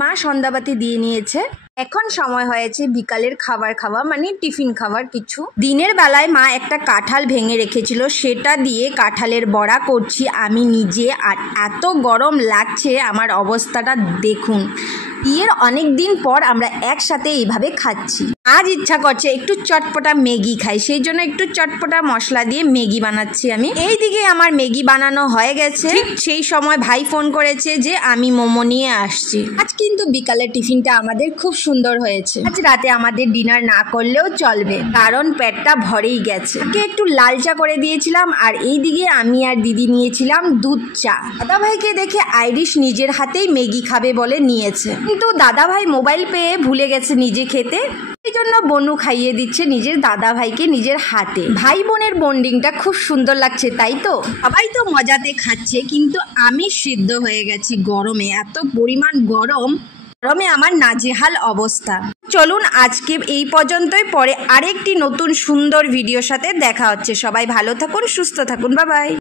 মা সন্ধ্যাবাতি দিয়ে নিয়েছে। এখন সময় হয়েছে বিকালের খাবার খাওয়া, মানে টিফিন খাবার কিছু। দিনের বেলায় মা একটা কাঁঠাল ভেঙে রেখেছিল, সেটা দিয়ে কাঁঠালের বড়া করছি আমি নিজে। আর এত গরম লাগছে, আমার অবস্থাটা দেখুন। বিয়ের অনেক দিন পর আমরা একসাথে এইভাবে খাচ্ছি। আজ ইচ্ছা করছে একটু চটপটা ম্যাগি খাই, সেই জন্য একটু চটপটা মশলা দিয়ে ম্যাগি বানাচ্ছি আমি। এইদিকে আমার ম্যাগি বানানো হয়ে গেছে। ঠিক সেই সময় ভাই ফোন করেছে যে আমি মোমো নিয়ে আসছি। আজ কিন্তু বিকালের টিফিনটা আমাদের খুব সুন্দর হয়েছে। আজ রাতে আমাদের ডিনার না করলেও চলবে, কারণ পেটটা ভরেই গেছে। ওকে একটু লাল চা করে দিয়েছিলাম, আর এইদিকে আমি আর দিদি নিয়েছিলাম দুধ চা। দাদা ভাইকে দেখে আইরিশ নিজের হাতেই ম্যাগি খাবে বলে নিয়েছে, কিন্তু দাদা ভাই মোবাইল পেয়ে ভুলে গেছে নিজে খেতে। এই জন্য বনু খাইয়ে দিচ্ছে নিজের দাদা ভাইকে নিজের হাতে। ভাই বোনের বন্ডিংটা খুব সুন্দর লাগছে, তাই তো? সবাই তো মজাতে খাচ্ছে, কিন্তু আমি সিদ্ধ হয়ে গেছি গরমে। এত পরিমাণ গরমে আমার নাজেহাল অবস্থা। চলুন আজকে এই পর্যন্তই, পরে আরেকটি নতুন সুন্দর ভিডিওর সাথে দেখা হচ্ছে। সবাই ভালো থাকুন, সুস্থ থাকুন, বাই বাই।